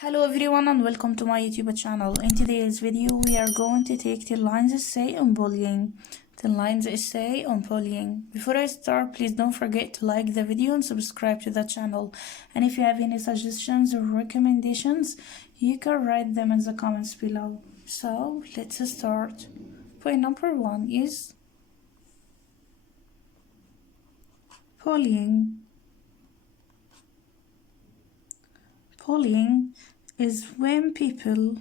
Hello everyone and welcome to my YouTube channel. In today's video we are going to take 10 lines essay on bullying. 10 lines essay on bullying. Before I start, please don't forget to like the video and subscribe to the channel. And if you have any suggestions or recommendations, you can write them in the comments below. So let's start. Point number 1 is bullying. Bullying is when people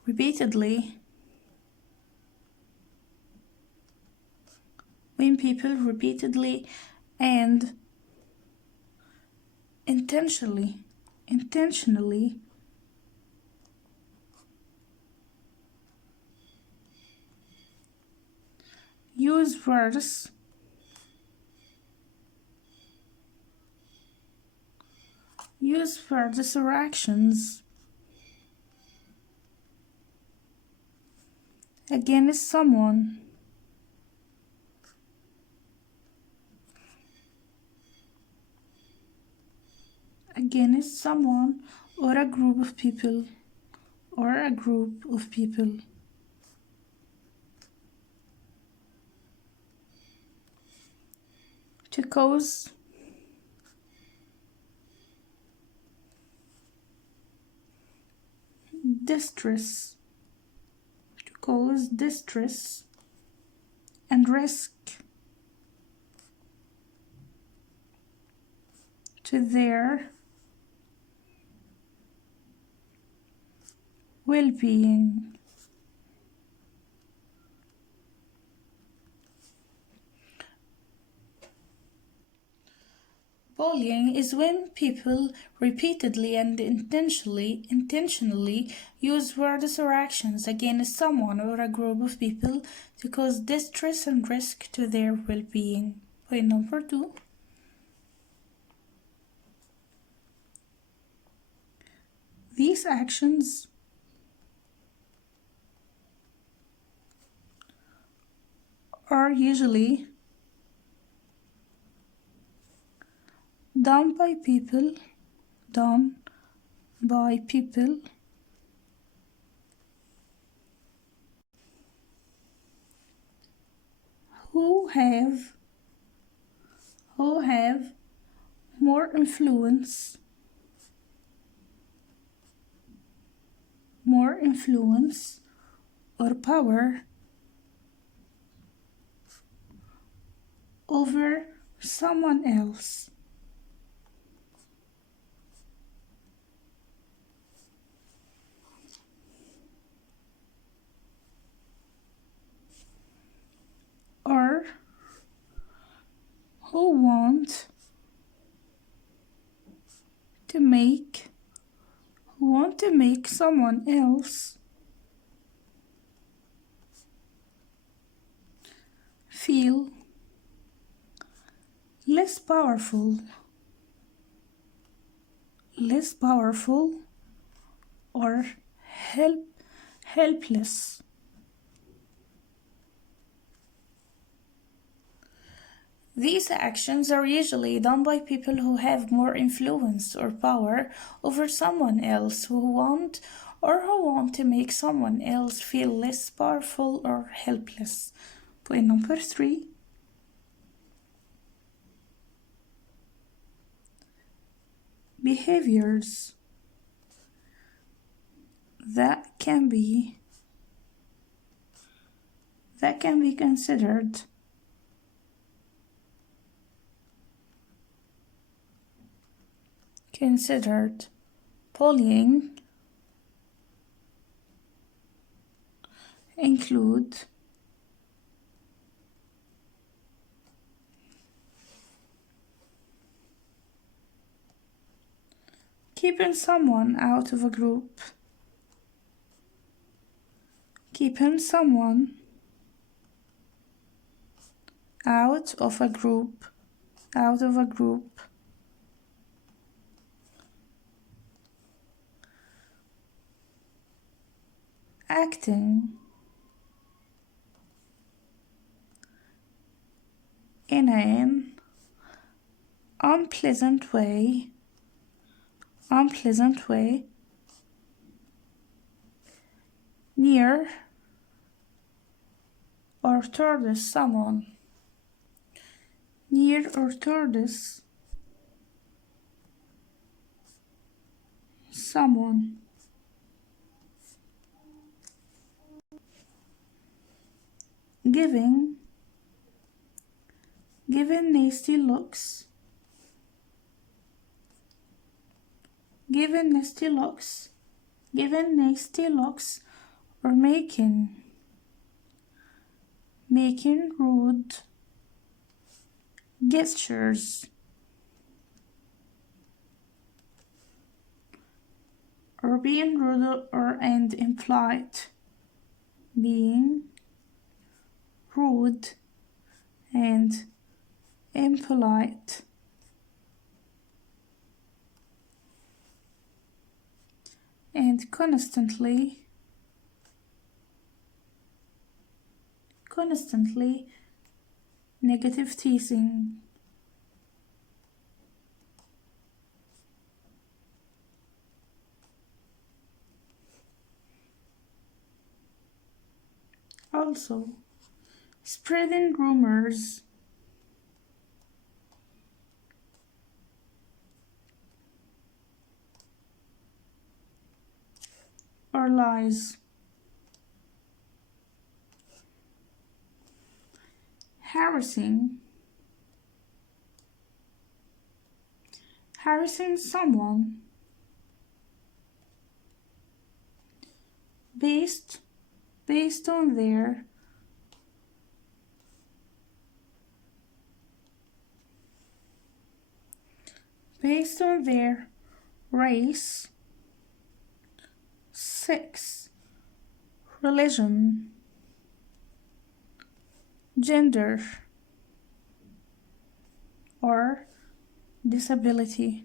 repeatedly and intentionally use words or actions against someone or a group of people to cause distress and risk to their well-being. Bullying is when people repeatedly and intentionally use words or actions against someone or a group of people to cause distress and risk to their well-being. Point number 2. These actions are usually done by people who have more influence or power over someone else. Or who want to make someone else feel less powerful or helpless. These actions are usually done by people who have more influence or power over someone else, who want to make someone else feel less powerful or helpless. Point number 3. Behaviors that can be considered bullying include keeping someone out of a group, acting in an unpleasant way, near or towards someone, near or towards someone. Giving nasty looks, or making rude gestures, or being rude and impolite, being rude and impolite. And constantly negative teasing. Also, spreading rumors, or lies. Harassing someone based on their race, sex, religion, gender, or disability.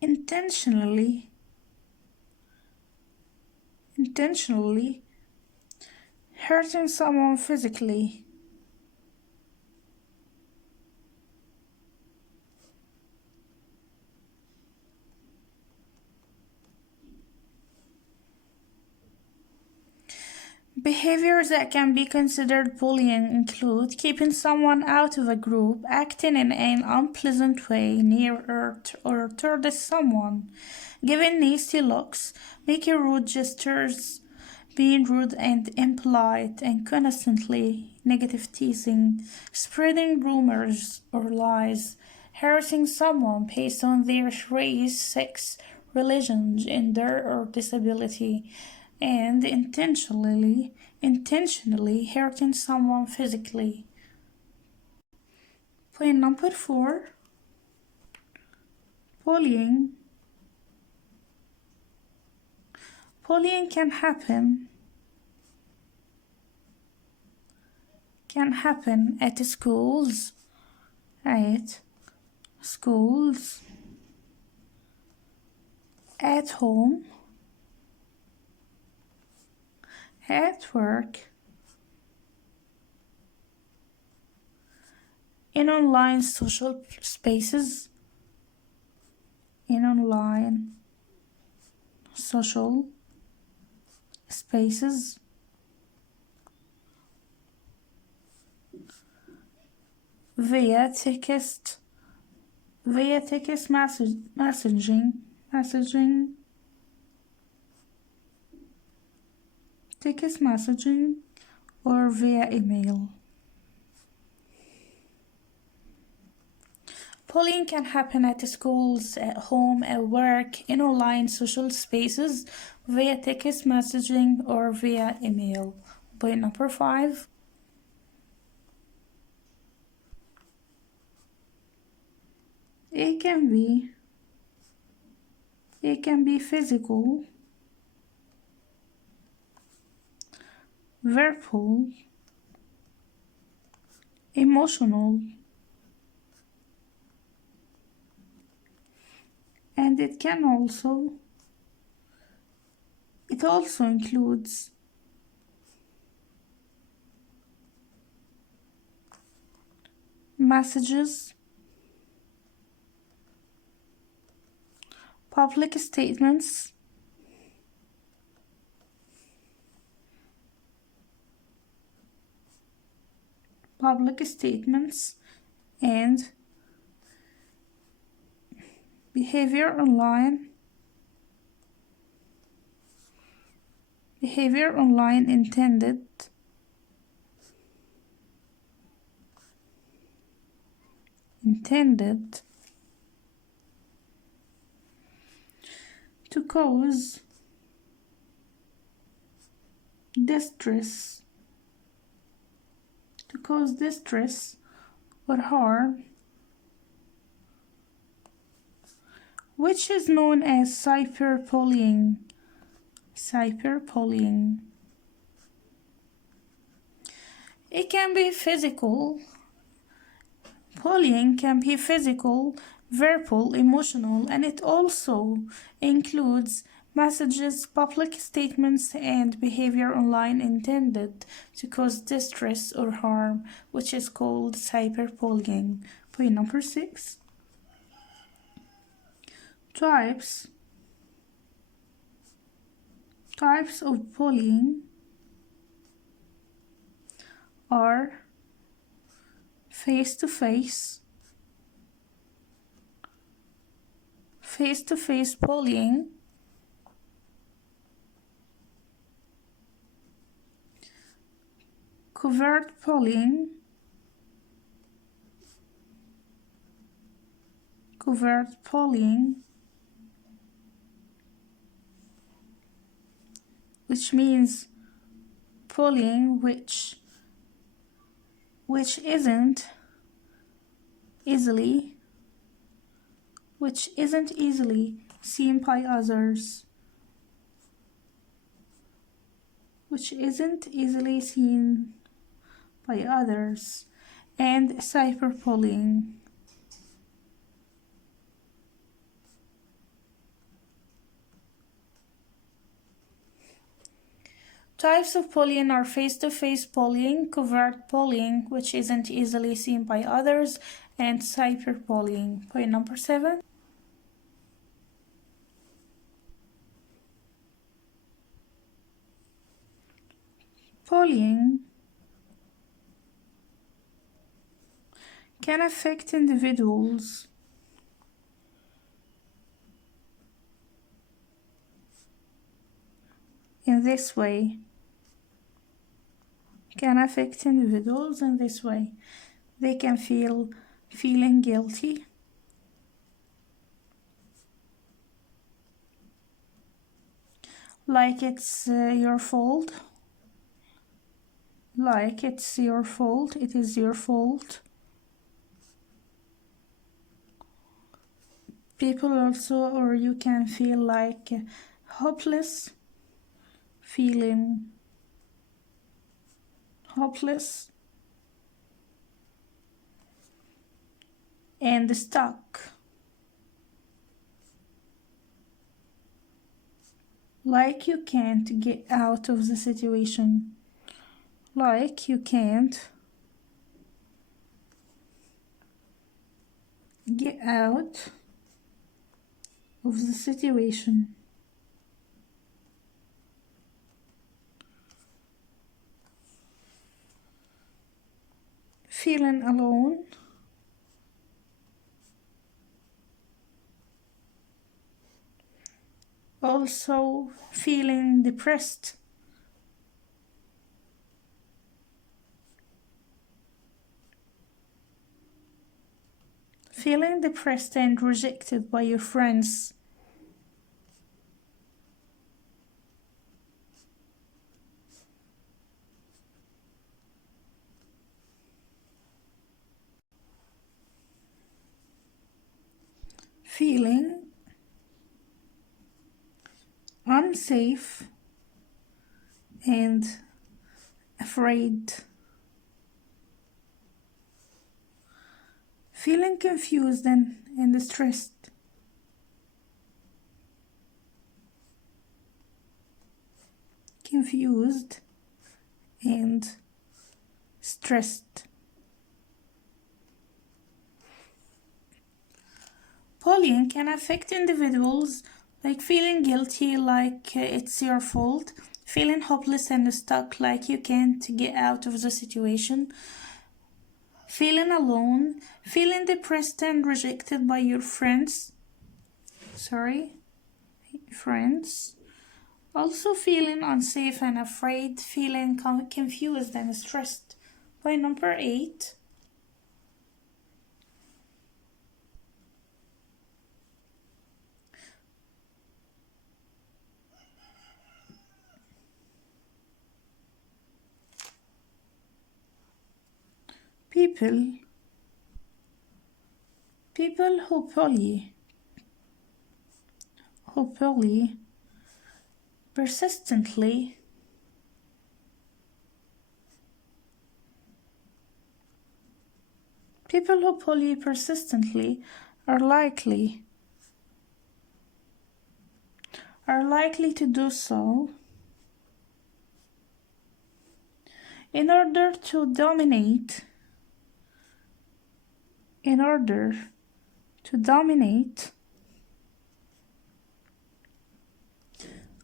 Intentionally hurting someone physically. Behaviors that can be considered bullying include keeping someone out of a group, acting in an unpleasant way near or towards someone, giving nasty looks, making rude gestures, being rude and impolite, and constantly negative teasing, spreading rumors or lies, harassing someone based on their race, sex, religion, gender, or disability, and intentionally hurting someone physically. Point number 4, bullying. Bullying can happen at schools, at home, at work, in online social spaces, via text messaging, or via email. Bullying can happen at schools, at home, at work, in online social spaces, via text messaging or via email. Point number 5. It can be physical, verbal, emotional, and it can also It also includes messages, public statements, and behavior online intended to cause distress or harm, which is known as cyberbullying. It can be physical. Bullying can be physical, verbal, emotional, and it also includes messages, public statements, and behavior online intended to cause distress or harm, which is called cyberbullying. Point number 6. Types of bullying are face-to-face bullying, covert bullying, which means bullying which isn't easily seen by others, and cyberbullying. Types of bullying are face-to-face bullying, covert bullying, which isn't easily seen by others, and cyberbullying. Point number 7. Bullying can affect individuals in this way. They can feeling guilty, like it's your fault, it is your fault. People also, or you can feel like hopeless, and stuck, like you can't get out of the situation, feeling alone, also feeling depressed, and rejected by your friends. Feeling unsafe and afraid. Feeling confused and distressed. confused, and stressed. Bullying can affect individuals like feeling guilty, like it's your fault, feeling hopeless and stuck, like you can't get out of the situation, feeling alone, feeling depressed and rejected by your friends. Also feeling unsafe and afraid, feeling confused and stressed. Point number 8. People who bully persistently are likely to do so in order to dominate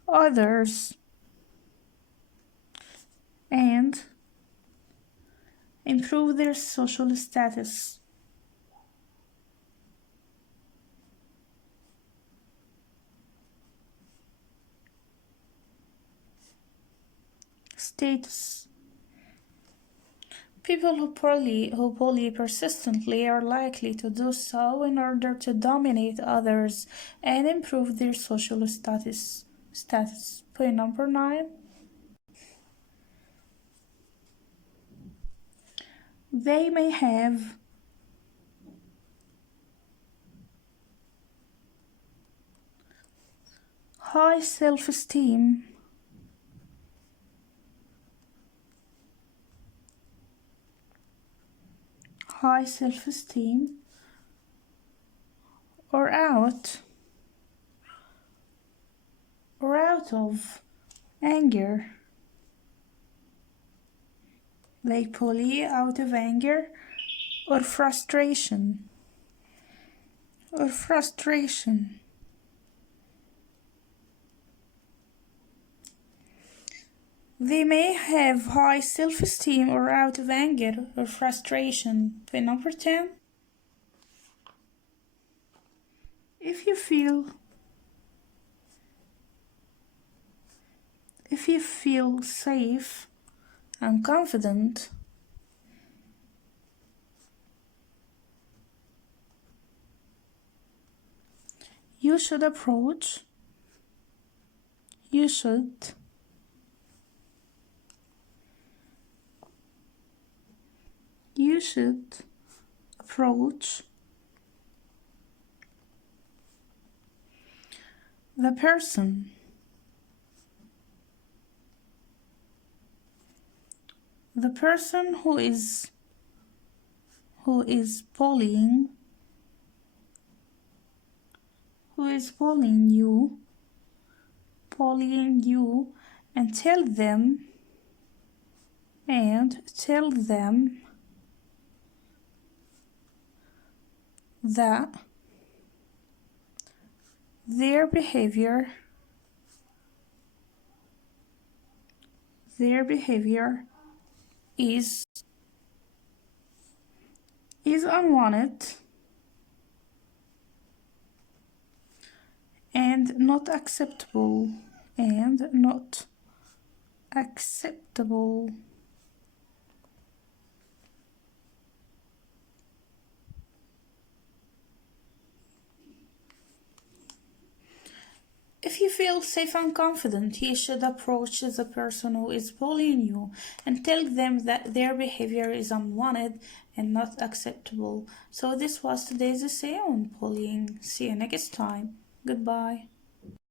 others and improve their social status. People who bully persistently are likely to do so in order to dominate others and improve their social status. Point number 9. They may have high self-esteem or out of anger. They bully out of anger or frustration. They may have high self-esteem or out of anger or frustration. Point number 10. If you feel safe and confident, you should approach the person who is bullying you and tell them that their behavior is unwanted and not acceptable. If you feel safe and confident, you should approach the person who is bullying you and tell them that their behavior is unwanted and not acceptable. So this was today's essay on bullying. See you next time. Goodbye.